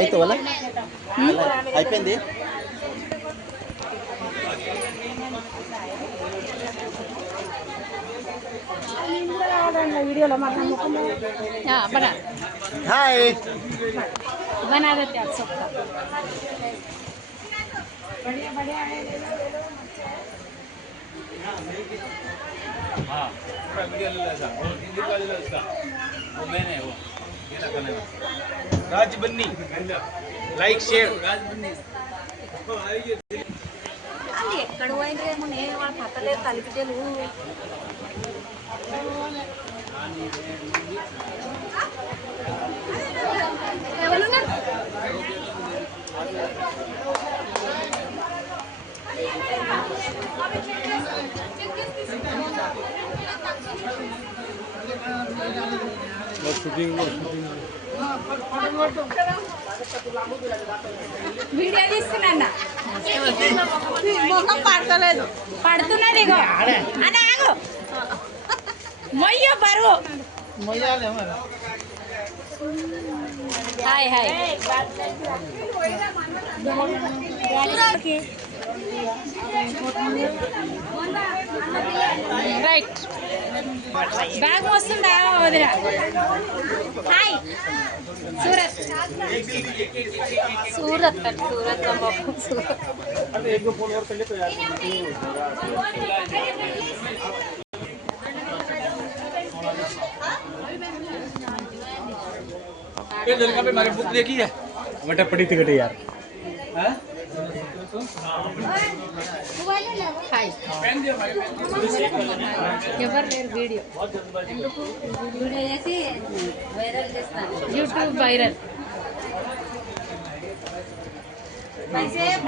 అయితే వాళ్ళ అయిపోయింది. वीडियो बना हाय बना देते आप सबका बढ़िया बढ़िया है। हाँ पूरा वीडियो ले ला वो हिंदी का ले ला उसका वो मैंने वो ये ना करने राज बन्नी लाइक शेयर राज बन्नी అది ఎక్కడ పోయిందేమో నేను వాళ్ళ పక్కలే తలిపిటలు వీడియో తీస్తున్నా మొఖం పడతలేదు పడుతున్నది ఇగో అని ఆగు మొయ్యో బరువు హాయ్ హాయ్ రైట్ బ్యాగ్ వస్తుందా వదిరా హాయ్ सूरत सूरत सूरत का मौका सूरत एक दो फोन और कर ले तो यार ये लड़का पे मारे बुक देखी है बेटा पड़ी टिकट यार हैं हाय पेन दिया भाई ఎవర్ లేరు వీడియో వీడియో చేసి వైరల్ చేస్తాను యూట్యూబ్ వైరల్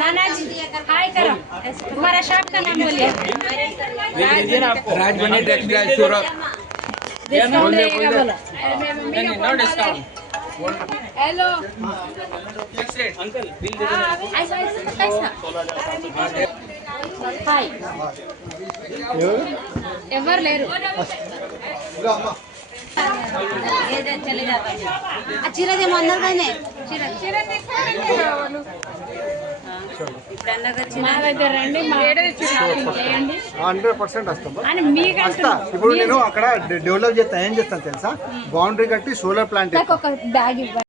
नाना जी हाय करो तुम्हारा शॉप का नाम बोलिए राज बन्नी टेक्सटाइल सूरत डिस्काउंट रहेगा बोलो नहीं no discount hello fix rate uncle bill दे देना ऐसा ऐसा हाय ఎవరు లేరు చీరదేమో అన్నారు కానీ చీర మా దగ్గర రండి మా చేయండి 100% వస్తాం అని మీకు ఇప్పుడు నేను అక్కడ డెవలప్ చేస్తా ఏం చేస్తాను తెలుసా, బౌండరీ కట్టి సోలార్ ప్లాంట్ ఒక బ్యాగ్ ఇవ్వండి.